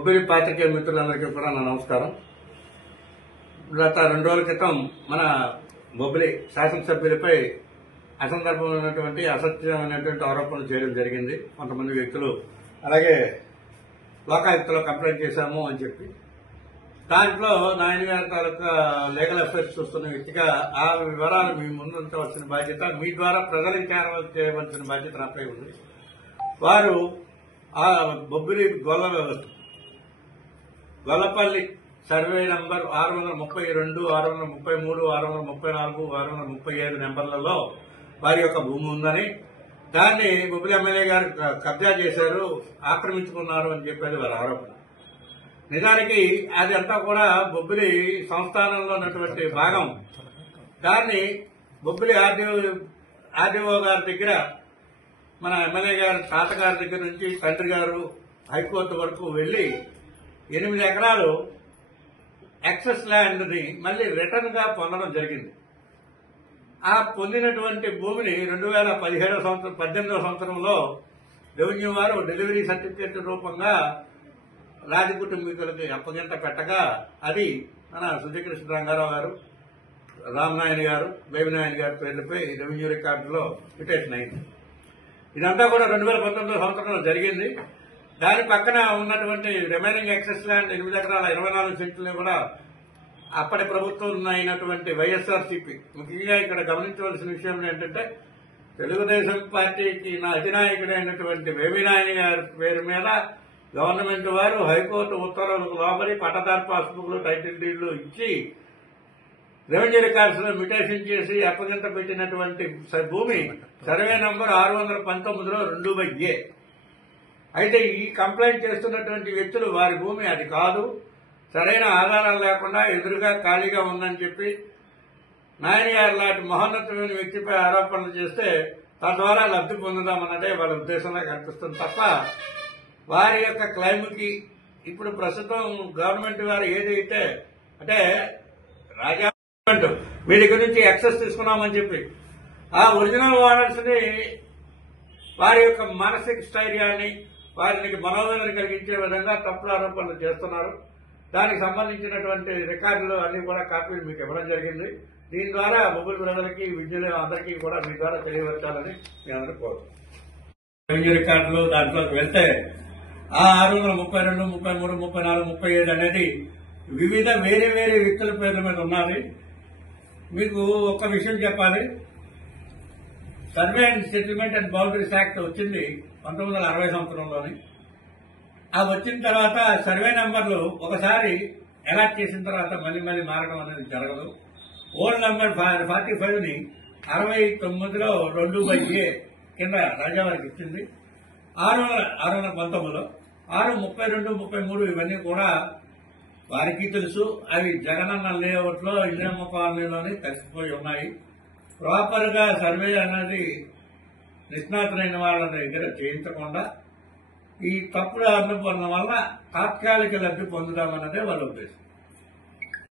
బొబ్బిలి పాత్రికేయ మిత్రులందరికీ కూడా నా నమస్కారం. గత 2 రోజుల క్రితం మన బొబ్బిలి శాసనసభ్యులపై అసందర్భమైనటువంటి అసత్యమైనటువంటి ఆరోపణలు చేయడం జరిగింది. కొంతమంది వ్యక్తులు అలాగే లోకాయుక్తలో కంప్లైంట్ చేశాము అని చెప్పి దాంట్లో నాయన గారి తాలూకా లీగల్ అఫైర్స్ చూస్తున్న వ్యక్తిగా ఆ వివరాలు మీ ముందుంచవలసిన బాధ్యత, మీ ద్వారా ప్రజలకు చేయవలసిన బాధ్యత నాపై ఉంది. వారు ఆ బొబ్బిలి గొల్లపల్లి సర్వే నంబర్ 632, 633, 634, 635 నెంబర్లలో వారి యొక్క భూమి ఉందని, దాన్ని బొబ్బిలి ఎమ్మెల్యే గారు కబ్జా చేశారు, ఆక్రమించుకున్నారు అని చెప్పేది వారి ఆరోపణ. నిజానికి అది అంతా కూడా బొబ్బిలి సంస్థానంలో ఉన్నటువంటి భాగం. దాన్ని బొబ్బిలి ఆర్డీఓ గారి దగ్గర, మన ఎమ్మెల్యే గారి తాతగారి దగ్గర నుంచి తండ్రి గారు హైకోర్టు వరకు వెళ్లి 8 ఎకరాలు యాక్సెస్ ల్యాండ్ ని మళ్లీ రిటర్న్ గా పొందడం జరిగింది. ఆ పొందినటువంటి భూమిని 2018 సంవత్సరంలో రెవెన్యూ వారు డెలివరీ సర్టిఫికేట్ రూపంగా రాజకుటుంబీకులకి అప్పగింత పెట్టగా అది మన సుజయకృష్ణ రంగారావు గారు, రామనాయన గారు, బేబినాయన గారి పేర్లపై రెవెన్యూ రికార్డులో పిటిషన్ అయింది. ఇదంతా కూడా 2019 సంవత్సరంలో జరిగింది. దాని పక్కన ఉన్నటువంటి రిమైనింగ్ యాక్సెస్ ల్యాండ్ 8 ఎకరాల 24 సెంట్లని కూడా అప్పటి ప్రభుత్వం అయినటువంటి వైఎస్ఆర్సీపీ, ముఖ్యంగా ఇక్కడ గమనించవలసిన విషయం ఏంటంటే తెలుగుదేశం పార్టీకి అధినాయకుడైనటువంటి బేబినాయన గారి పేరు మీద గవర్నమెంట్ వారు హైకోర్టు ఉత్తర్వులకు లోబడి పట్టదారు పాస్బుక్లు, టైటిల్ డీడ్లు ఇచ్చి రెవెన్యూ రికార్డ్స్ లో మ్యుటేషన్ చేసి అప్పగింత పెట్టినటువంటి భూమి సర్వే నంబర్ 619లో 2/A. అయితే ఈ కంప్లైంట్ చేస్తున్నటువంటి వ్యక్తులు వారి భూమి అది కాదు, సరైన ఆధారాలు లేకుండా ఎదురుగా ఖాళీగా ఉందని చెప్పి నాయన గారు లాంటి మహోన్నతమైన వ్యక్తిపై ఆరోపణలు చేస్తే తద్వారా లబ్ధి పొందుదామన్నదే వాళ్ళ ఉద్దేశంలో కనిపిస్తుంది తప్ప వారి యొక్క క్లైమ్కి ఇప్పుడు ప్రస్తుతం గవర్నమెంట్ వారు ఏదైతే అంటే రాజా మీ దగ్గర నుంచి యాక్సెస్ తీసుకున్నామని చెప్పి ఆ ఒరిజినల్ ఓనర్స్ ని వారి యొక్క మానసిక స్థైర్యాన్ని, వారికి మనోవేదన కలిగించే విధంగా తప్పుడు ఆరోపణలు చేస్తున్నారు. దానికి సంబంధించినటువంటి రికార్డులు అన్ని కూడా కాపీలు మీకు ఇవ్వడం జరిగింది. దీని ద్వారా బొబ్బిలి ప్రజలకి, విద్యులు అందరికీ కూడా మీ ద్వారా తెలియవచ్చాలని మీ అందరూ కోరుతున్నాం. రెవెన్యూ రికార్డులు దాంట్లోకి వెళ్తే ఆ 632, 33, 34, 35 అనేది వివిధ వేరే వేరే వ్యక్తుల పేర్ల మీద ఉన్నది. మీకు ఒక విషయం చెప్పాలి, survey and settlement and boundaries act వచ్చింది 1960 సంవత్సరంలోని. ఆ వచ్చిన తర్వాత సర్వే నెంబర్లు ఒకసారి అలాట్ చేసిన తర్వాత మళ్లీ మారడం అనేది జరగదు. ఓల్డ్ నెంబర్ 45ని 69లో 2/A కింద రాజావారికి ఇచ్చింది. 619లో 632, 33 ఇవన్నీ కూడా వారికి తెలుసు. అవి జగనన్న లేఅవుట్ లో ఇందిరమ్మ కాలనీలోని కలిసిపోయి ఉన్నాయి. ప్రాపర్ గా సర్వే అనేది నిష్ణాతులైన వాళ్ళ దగ్గర చేయించకుండా ఈ తప్పుడు లబ్ధి పొందడం వల్ల తాత్కాలిక లబ్ధి పొందుదామన్నదే వాళ్ళ ఉద్దేశం.